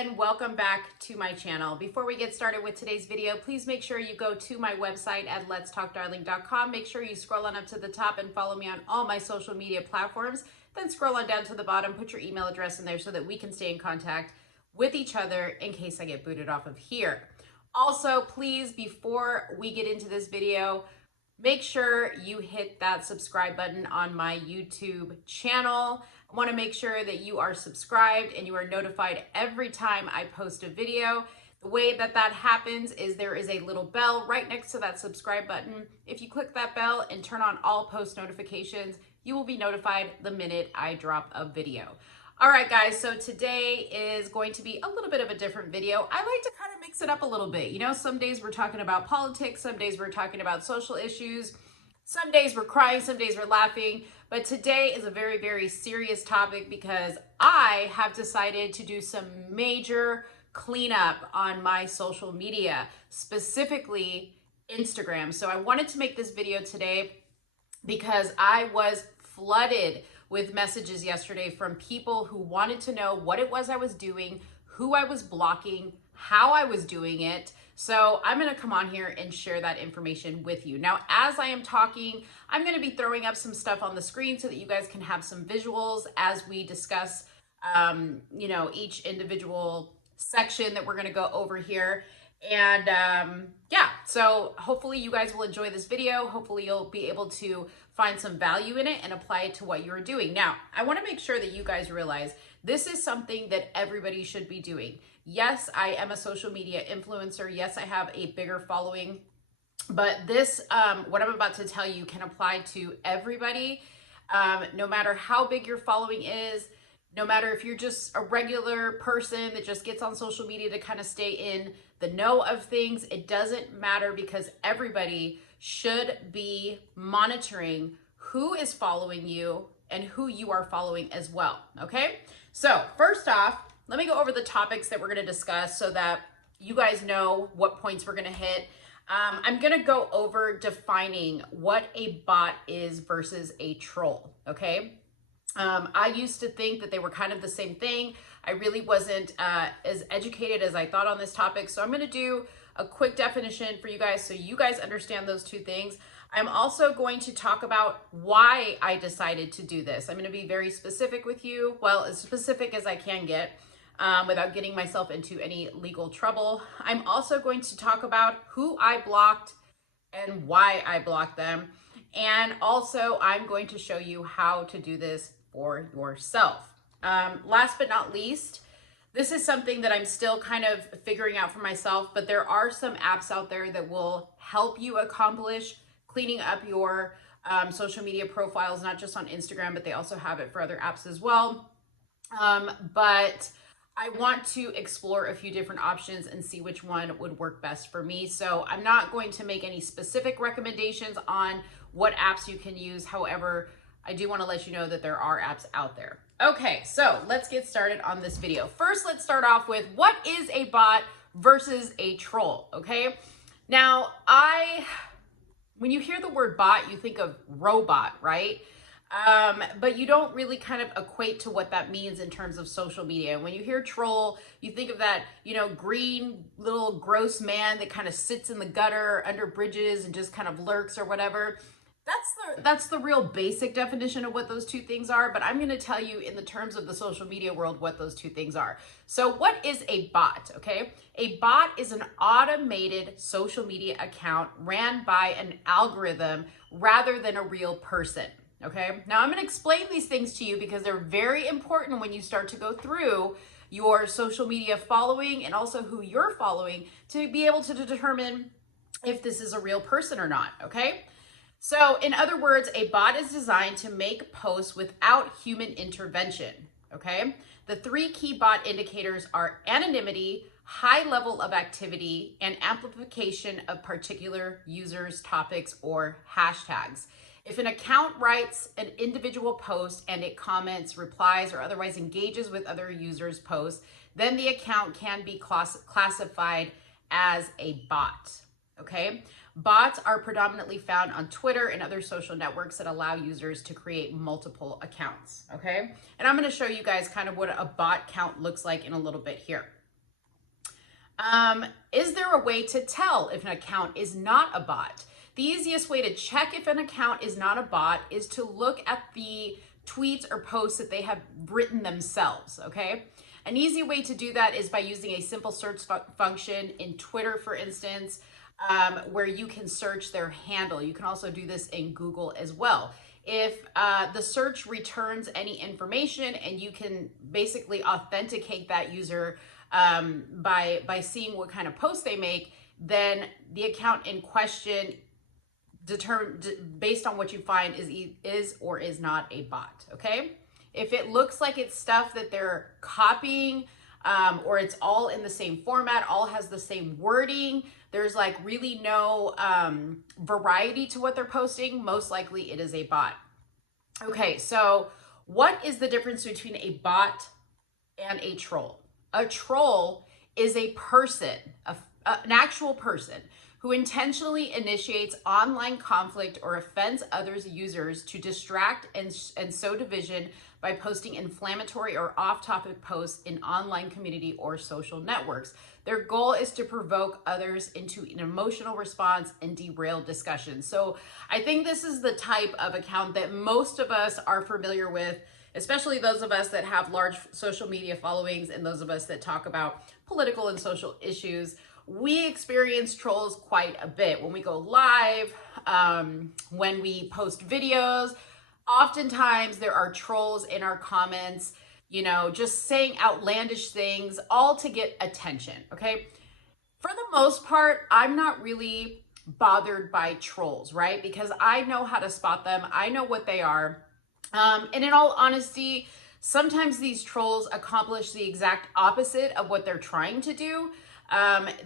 and welcome back to my channel. Before we get started with today's video, please make sure you go to my website at letstalkdarling.com. Make sure you scroll on up to the top and follow me on all my social media platforms. Then scroll on down to the bottom, put your email address in there so that we can stay in contact with each other in case I get booted off of here. Also, please, before we get into this video, make sure you hit that subscribe button on my YouTube channel. I want to make sure that you are subscribed and you are notified every time I post a video. The way that happens is there is a little bell right next to that subscribe button. If you click that bell and turn on all post notifications, you will be notified the minute I drop a video. All right, guys, so today is going to be a little bit of a different video. I like to kind of mix it up a little bit. You know, some days we're talking about politics, some days we're talking about social issues, some days we're crying, some days we're laughing. But today is a very, very serious topic because I have decided to do some major cleanup on my social media, specifically Instagram. So I wanted to make this video today because I was flooded with messages yesterday from people who wanted to know what it was I was doing, who I was blocking, how I was doing it. So I'm gonna come on here and share that information with you. Now, as I am talking, I'm gonna be throwing up some stuff on the screen so that you guys can have some visuals as we discuss, you know, each individual section that we're gonna go over here. And yeah, so hopefully you guys will enjoy this video. Hopefully you'll be able to find some value in it and apply it to what you're doing. Now, I want to make sure that you guys realize this is something that everybody should be doing. Yes, I am a social media influencer. Yes, I have a bigger following, but this, what I'm about to tell you can apply to everybody, no matter how big your following is. No matter if you're just a regular person that just gets on social media to kind of stay in the know of things, it doesn't matter because everybody should be monitoring who is following you and who you are following as well, okay? So first off, let me go over the topics that we're gonna discuss so that you guys know what points we're gonna hit. I'm gonna go over defining what a bot is versus a troll, okay? I used to think that they were kind of the same thing. I really wasn't as educated as I thought on this topic. So I'm going to do a quick definition for you guys so you guys understand those two things. I'm also going to talk about why I decided to do this. I'm going to be very specific with you, well, as specific as I can get without getting myself into any legal trouble. I'm also going to talk about who I blocked and why I blocked them. And also I'm going to show you how to do this for yourself. Last but not least, this is something that I'm still kind of figuring out for myself, but there are some apps out there that will help you accomplish cleaning up your social media profiles, not just on Instagram, but they also have it for other apps as well. But I want to explore a few different options and see which one would work best for me. So I'm not going to make any specific recommendations on what apps you can use. However, I do want to let you know that there are apps out there. Okay, so let's get started on this video. First, let's start off with what is a bot versus a troll, okay? Now, when you hear the word bot, you think of robot, right? But you don't really kind of equate to what that means in terms of social media. When you hear troll, you think of that, you know, green little gross man that kind of sits in the gutter under bridges and just kind of lurks or whatever. That's the real basic definition of what those two things are, but I'm going to tell you in the terms of the social media world what those two things are. So what is a bot, okay? A bot is an automated social media account ran by an algorithm rather than a real person, okay? Now I'm going to explain these things to you because they're very important when you start to go through your social media following and also who you're following to be able to determine if this is a real person or not, okay? So in other words, a bot is designed to make posts without human intervention, okay? The three key bot indicators are anonymity, high level of activity, and amplification of particular users, topics, or hashtags. If an account writes an individual post and it comments, replies, or otherwise engages with other users' posts, then the account can be classified as a bot, okay? Bots are predominantly found on Twitter and other social networks that allow users to create multiple accounts, okay? And I'm gonna show you guys kind of what a bot count looks like in a little bit here. Is there a way to tell if an account is not a bot? The easiest way to check if an account is not a bot is to look at the tweets or posts that they have written themselves, okay? An easy way to do that is by using a simple search function in Twitter, for instance, where you can search their handle. You can also do this in Google as well. If the search returns any information and you can basically authenticate that user by seeing what kind of post they make, then the account in question, based on what you find, is or is not a bot, okay? If it looks like it's stuff that they're copying, or it's all in the same format, all has the same wording, there's like really no variety to what they're posting, most likely it is a bot. Okay, so what is the difference between a bot and a troll? A troll is a person, an actual person who intentionally initiates online conflict or offends others' users to distract and sow division by posting inflammatory or off-topic posts in online community or social networks. Their goal is to provoke others into an emotional response and derail discussion. So I think this is the type of account that most of us are familiar with, especially those of us that have large social media followings and those of us that talk about political and social issues. We experience trolls quite a bit when we go live, when we post videos. Oftentimes there are trolls in our comments, you know, just saying outlandish things, all to get attention, okay? For the most part, I'm not really bothered by trolls, right? Because I know how to spot them. I know what they are. And in all honesty, sometimes these trolls accomplish the exact opposite of what they're trying to do.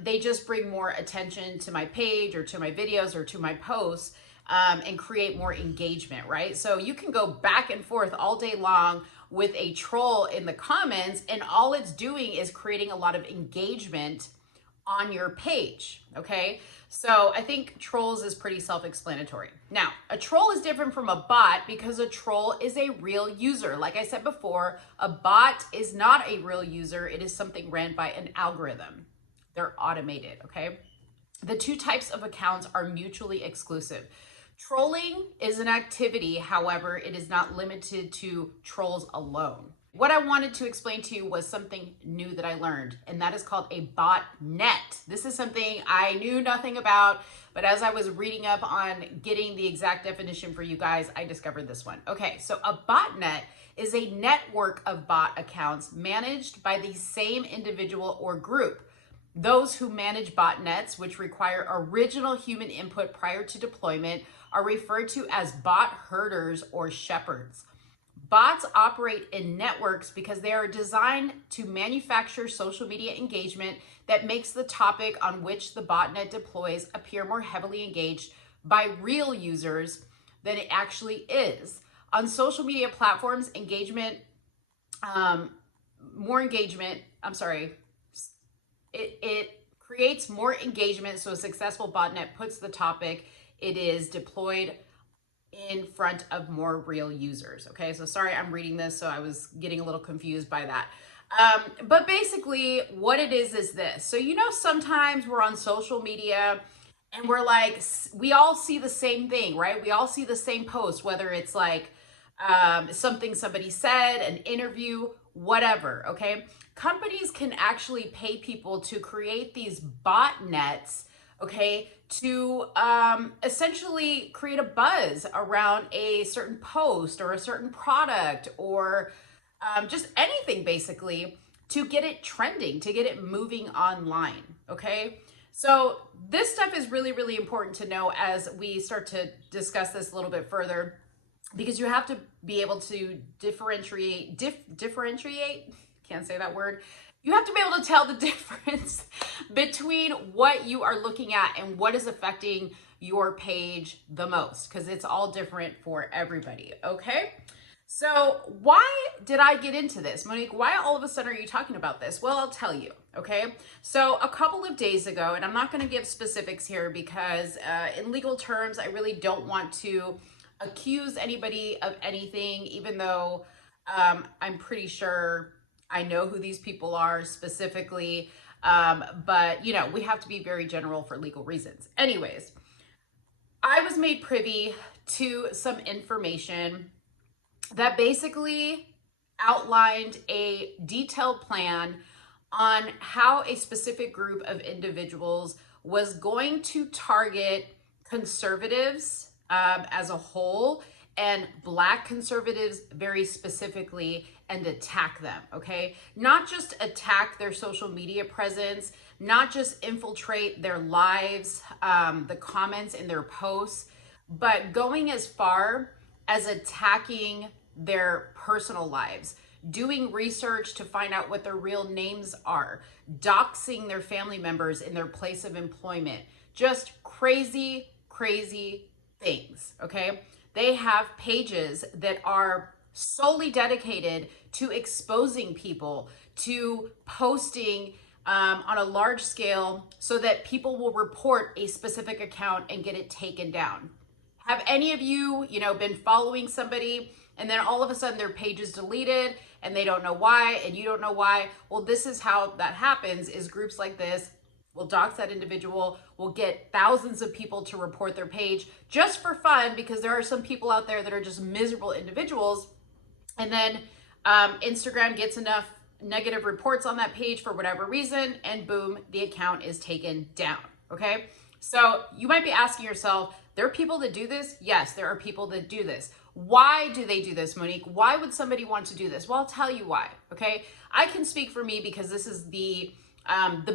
They just bring more attention to my page or to my videos or to my posts, and create more engagement, right? So you can go back and forth all day long with a troll in the comments, and all it's doing is creating a lot of engagement on your page, okay? So I think trolls is pretty self-explanatory. Now, a troll is different from a bot because a troll is a real user. Like I said before, a bot is not a real user. It is something ran by an algorithm. They're automated, okay? The two types of accounts are mutually exclusive. Trolling is an activity, however, it is not limited to trolls alone. What I wanted to explain to you was something new that I learned, and that is called a botnet. This is something I knew nothing about, but as I was reading up on getting the exact definition for you guys, I discovered this one. Okay, so a botnet is a network of bot accounts managed by the same individual or group. Those who manage botnets, which require original human input prior to deployment, are referred to as bot herders or shepherds. Bots operate in networks because they are designed to manufacture social media engagement that makes the topic on which the botnet deploys appear more heavily engaged by real users than it actually is. On social media platforms, it creates more engagement, so a successful botnet puts the topic it is deployed in front of more real users. Okay, so sorry I'm reading this, so I was getting a little confused by that. But basically what it is this. So, you know, sometimes we're on social media and we're like, we all see the same thing, right? We all see the same post, whether it's like something somebody said, an interview, whatever, okay? Companies can actually pay people to create these botnets, okay, to essentially create a buzz around a certain post or a certain product or just anything basically to get it trending, to get it moving online, okay? So this stuff is really, really important to know as we start to discuss this a little bit further, because you have to be able to differentiate, can't say that word. You have to be able to tell the difference between what you are looking at and what is affecting your page the most, because it's all different for everybody, okay? So why did I get into this? Monique, why all of a sudden are you talking about this? Well, I'll tell you, okay? So a couple of days ago, and I'm not gonna give specifics here because in legal terms, I really don't want to accuse anybody of anything, even though I'm pretty sure I know who these people are specifically. But we have to be very general for legal reasons. Anyways, I was made privy to some information that basically outlined a detailed plan on how a specific group of individuals was going to target conservatives as a whole, and Black conservatives very specifically, and attack them, okay? Not just attack their social media presence, not just infiltrate their lives, the comments in their posts, but going as far as attacking their personal lives, doing research to find out what their real names are, doxing their family members in their place of employment, just crazy, crazy things, okay? They have pages that are solely dedicated to exposing people, to posting on a large scale so that people will report a specific account and get it taken down. Have any of you, been following somebody and then all of a sudden their page is deleted and they don't know why and you don't know why? Well, this is how that happens, is groups like this will dox that individual, will get thousands of people to report their page just for fun, because there are some people out there that are just miserable individuals. And then Instagram gets enough negative reports on that page for whatever reason, and boom, the account is taken down, okay? So you might be asking yourself, there are people that do this? Yes, there are people that do this. Why do they do this, Monique? Why would somebody want to do this? Well, I'll tell you why, okay? I can speak for me because this is the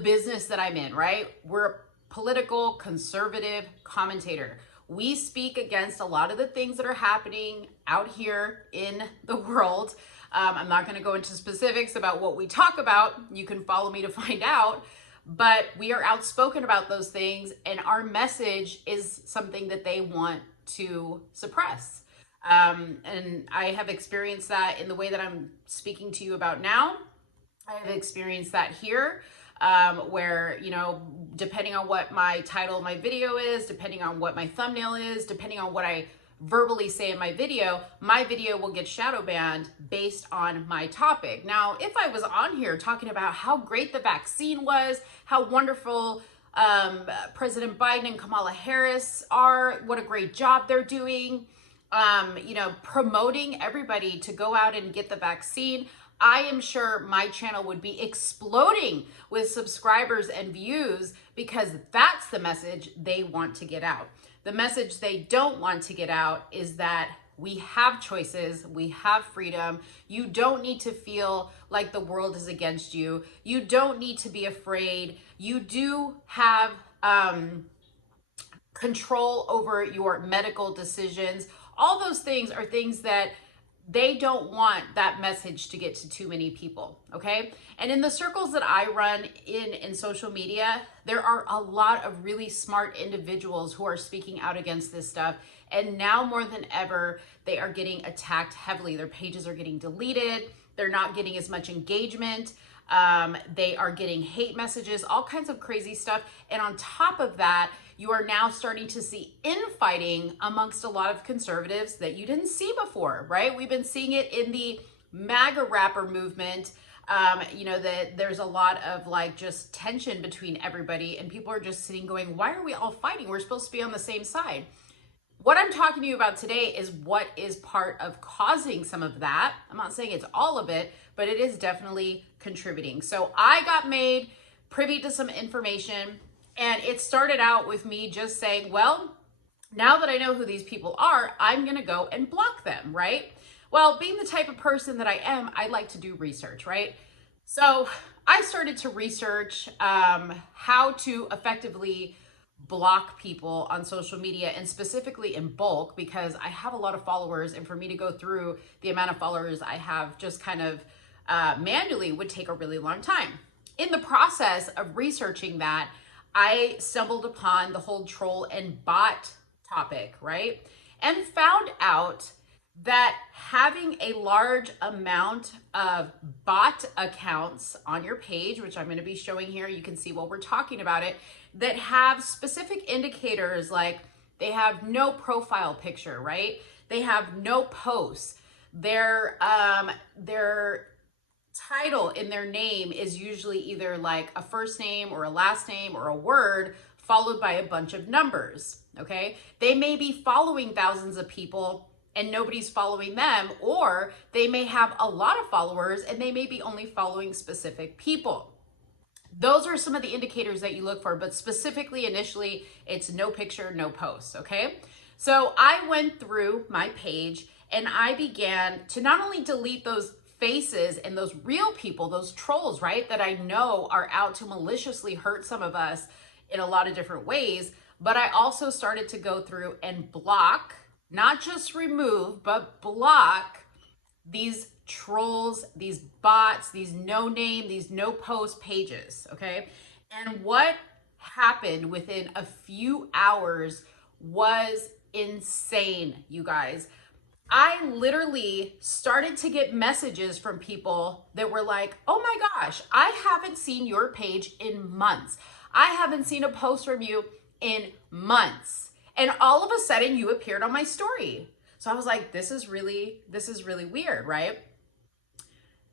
business that I'm in, right? We're a political conservative commentator. We speak against a lot of the things that are happening out here in the world. I'm not going to go into specifics about what we talk about. You can follow me to find out. But we are outspoken about those things, and our message is something that they want to suppress. And I have experienced that in the way that I'm speaking to you about now. I have experienced that here, where, depending on what my title of my video is, depending on what my thumbnail is, depending on what I verbally say in my video will get shadow banned based on my topic. Now, if I was on here talking about how great the vaccine was, how wonderful President Biden and Kamala Harris are, what a great job they're doing, promoting everybody to go out and get the vaccine, I am sure my channel would be exploding with subscribers and views, because that's the message they want to get out. The message they don't want to get out is that we have choices, we have freedom. You don't need to feel like the world is against you. You don't need to be afraid. You do have control over your medical decisions. All those things are things that they don't want that message to get to too many people, okay? And in the circles that I run in social media, there are a lot of really smart individuals who are speaking out against this stuff. And now more than ever, they are getting attacked heavily. Their pages are getting deleted. They're not getting as much engagement. They are getting hate messages, all kinds of crazy stuff. And on top of that, you are now starting to see infighting amongst a lot of conservatives that you didn't see before, right? We've been seeing it in the MAGA rapper movement. That there's a lot of just tension between everybody, and people are just sitting going, why are we all fighting? We're supposed to be on the same side. What I'm talking to you about today is what is part of causing some of that. I'm not saying it's all of it, but it is definitely contributing. So I got made privy to some information, and it started out with me just saying, well, now that I know who these people are, I'm going to go and block them, right? Well, being the type of person that I am, I like to do research, right? So I started to research how to effectively block people on social media, and specifically in bulk, because I have a lot of followers, and for me to go through the amount of followers I have just kind of manually would take a really long time. In the process of researching that, I stumbled upon the whole troll and bot topic, right? And found out that having a large amount of bot accounts on your page, which I'm going to be showing here, you can see while we're talking about it, that have specific indicators, like they have no profile picture, right? They have no posts. They're title in their name is usually either like a first name or a last name or a word followed by a bunch of numbers, okay? They may be following thousands of people and nobody's following them, or they may have a lot of followers and they may be only following specific people. Those are some of the indicators that you look for, but specifically initially, it's no picture, no post, okay? So I went through my page and I began to not only delete those faces and those real people, those trolls, right, that I know are out to maliciously hurt some of us in a lot of different ways, but I also started to go through and block, not just remove, but block these trolls, these bots, these no name, these no post pages, okay? And what happened within a few hours was insane, you guys. I literally started to get messages from people that were like, oh my gosh, I haven't seen your page in months. I haven't seen a post from you in months. And all of a sudden you appeared on my story. So I was like, this is really weird, right?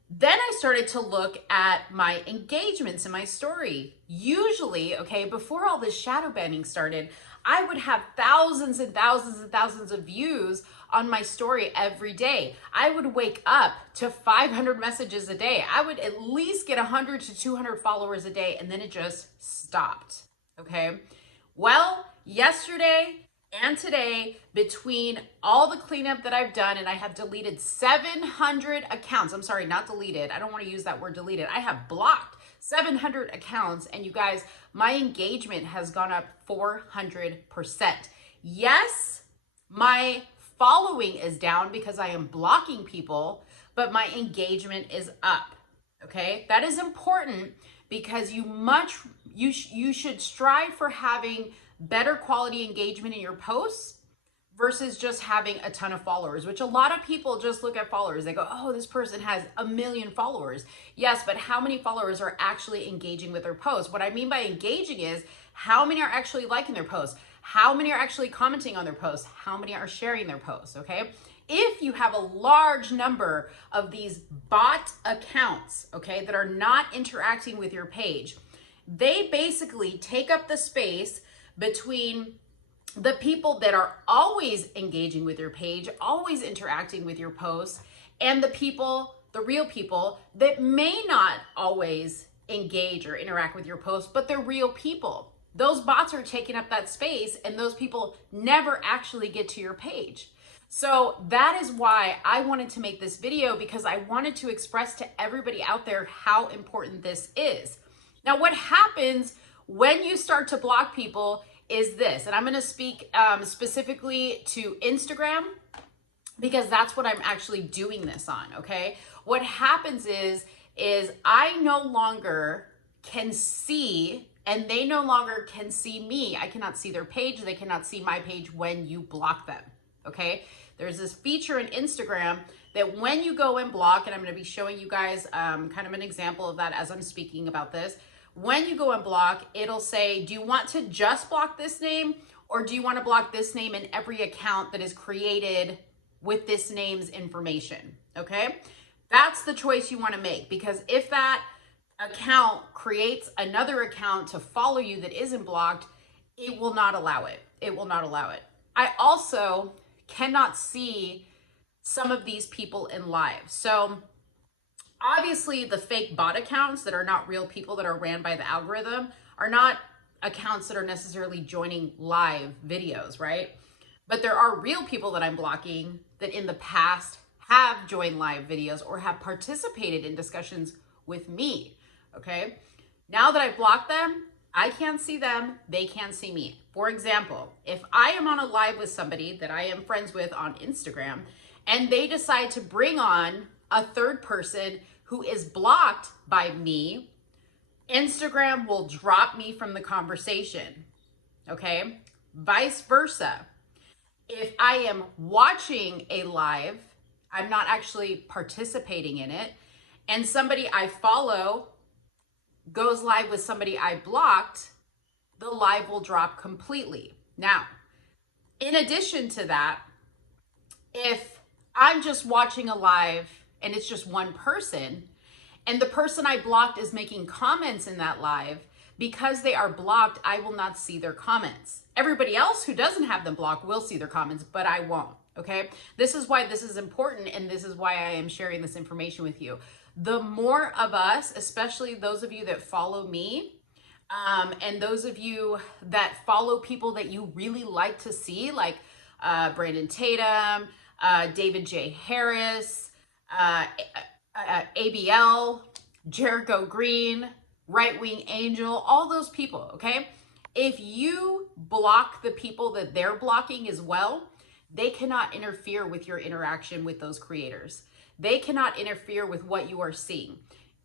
Then I started to look at my engagements in my story. Usually, okay, before all this shadow banning started, I would have thousands and thousands and thousands of views on my story every day. I would wake up to 500 messages a day. I would at least get 100 to 200 followers a day, and then it just stopped, okay? Well, yesterday and today, between all the cleanup that I've done, and I have deleted 700 accounts. I'm sorry, not deleted. I don't want to use that word deleted. I have blocked 700 accounts, and you guys, my engagement has gone up 400%. Yes, my following is down because I am blocking people, but my engagement is up, okay? That is important because you should strive for having better quality engagement in your posts versus just having a ton of followers, which a lot of people just look at followers. They go, oh, this person has 1 million followers. Yes, but how many followers are actually engaging with their posts? What I mean by engaging is how many are actually liking their posts? How many are actually commenting on their posts? How many are sharing their posts, okay? If you have a large number of these bot accounts, okay, that are not interacting with your page, they basically take up the space between the people that are always engaging with your page, always interacting with your posts, and the people, the real people that may not always engage or interact with your posts, but they're real people. Those bots are taking up that space, and those people never actually get to your page. So that is why I wanted to make this video, because I wanted to express to everybody out there how important this is. Now, what happens when you start to block people is this, and I'm going to speak specifically to Instagram because that's what I'm actually doing this on, okay? What happens is I no longer can see, and they no longer can see me. I cannot see their page. They cannot see my page when you block them, okay? There's this feature in Instagram that when you go and block, and I'm going to be showing you guys kind of an example of that as I'm speaking about this. When you go and block, it'll say, do you want to just block this name, or do you want to block this name and every account that is created with this name's information, okay? That's the choice you want to make, because if that account creates another account to follow you that isn't blocked, it will not allow it. It will not allow it. I also cannot see some of these people in live. So obviously the fake bot accounts that are not real people that are ran by the algorithm are not accounts that are necessarily joining live videos, right? But there are real people that I'm blocking that in the past have joined live videos or have participated in discussions with me, okay? Now that I've blocked them, I can't see them, they can't see me. For example, if I am on a live with somebody that I am friends with on Instagram, and they decide to bring on a third person who is blocked by me, Instagram will drop me from the conversation, okay? Vice versa. If I am watching a live, I'm not actually participating in it, and somebody I follow goes live with somebody I blocked, the live will drop completely. Now, in addition to that, if I'm just watching a live and it's just one person, and the person I blocked is making comments in that live, because they are blocked, I will not see their comments. Everybody else who doesn't have them blocked will see their comments, but I won't, okay? This is why this is important, and this is why I am sharing this information with you. The more of us, especially those of you that follow me, and those of you that follow people that you really like to see, like Brandon Tatum, David J. Harris, ABL, Jericho Green, Right Wing Angel, all those people, okay? If you block the people that they're blocking as well, they cannot interfere with your interaction with those creators. They cannot interfere with what you are seeing.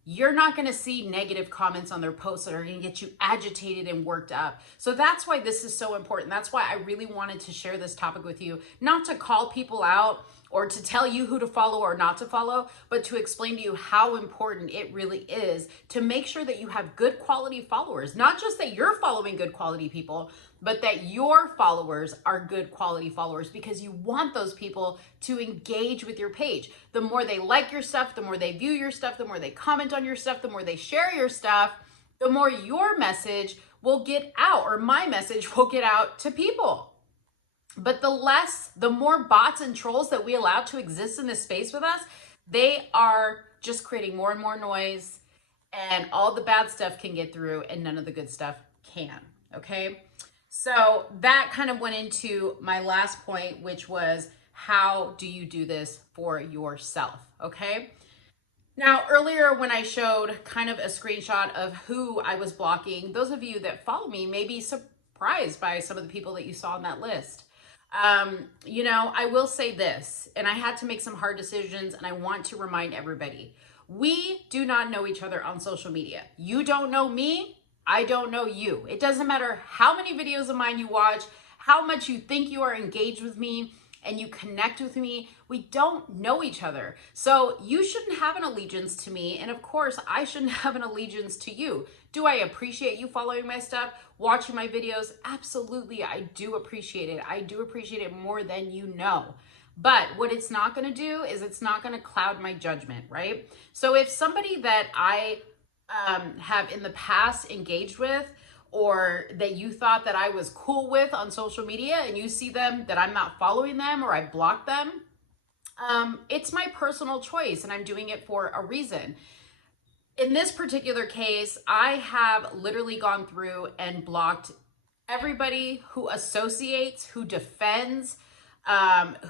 You're not going to see negative comments on their posts that are going to get you agitated and worked up. So that's why this is so important. That's why I really wanted to share this topic with you, not to call people out or to tell you who to follow or not to follow, but to explain to you how important it really is to make sure that you have good quality followers. Not just that you're following good quality people, but that your followers are good quality followers, because you want those people to engage with your page. The more they like your stuff, the more they view your stuff, the more they comment on your stuff, the more they share your stuff, the more your message will get out, or my message will get out to people. But the more bots and trolls that we allow to exist in this space with us, they are just creating more and more noise, and all the bad stuff can get through and none of the good stuff can, okay? So that kind of went into my last point, which was, how do you do this for yourself, okay? Now, earlier when I showed kind of a screenshot of who I was blocking, those of you that follow me may be surprised by some of the people that you saw on that list. You know, I will say this, and I had to make some hard decisions, and I want to remind everybody, we do not know each other on social media. You don't know me, I don't know you. It doesn't matter how many videos of mine you watch, how much you think you are engaged with me and you connect with me. We don't know each other. So you shouldn't have an allegiance to me. And of course, I shouldn't have an allegiance to you. Do I appreciate you following my stuff, watching my videos? Absolutely, I do appreciate it. I do appreciate it more than you know. But what it's not going to do is it's not going to cloud my judgment, right? So if somebody that I have in the past engaged with, or that you thought that I was cool with on social media, and you see them that I'm not following them or I block them, it's my personal choice and I'm doing it for a reason. In this particular case, I have literally gone through and blocked everybody who associates, who defends,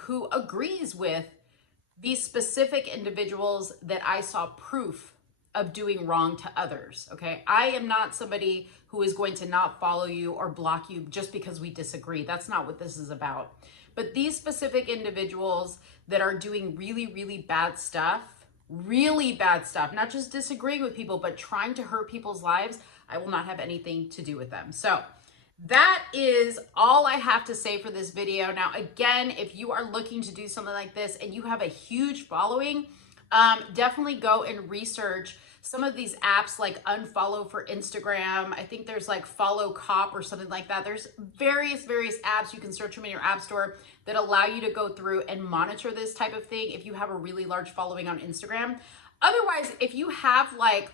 who agrees with these specific individuals that I saw proof of doing wrong to others, okay? I am not somebody who is going to not follow you or block you just because we disagree. That's not what this is about. But these specific individuals that are doing really, really bad stuff, not just disagreeing with people, but trying to hurt people's lives, I will not have anything to do with them. So that is all I have to say for this video. Now, again, if you are looking to do something like this and you have a huge following, definitely go and research some of these apps like Unfollow for Instagram. I think there's like Follow Cop or something like that. There's various apps. You can search them in your app store that allow you to go through and monitor this type of thing if you have a really large following on Instagram. Otherwise, if you have like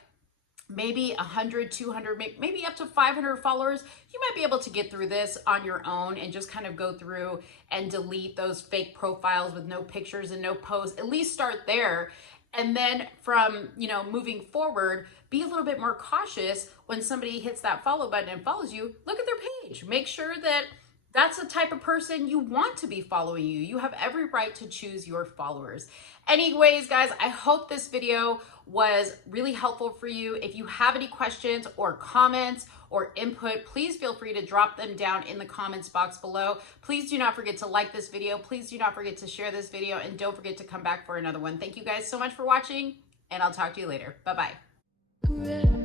maybe 100, 200, maybe up to 500 followers, you might be able to get through this on your own and just kind of go through and delete those fake profiles with no pictures and no posts. At least start there. And then from, moving forward, be a little bit more cautious when somebody hits that follow button and follows you. Look at their page. Make sure that that's the type of person you want to be following you. You have every right to choose your followers. Anyways, guys, I hope this video was really helpful for you. If you have any questions or comments or input, please feel free to drop them down in the comments box below. Please do not forget to like this video. Please do not forget to share this video, and don't forget to come back for another one. Thank you guys so much for watching, and I'll talk to you later. Bye-bye.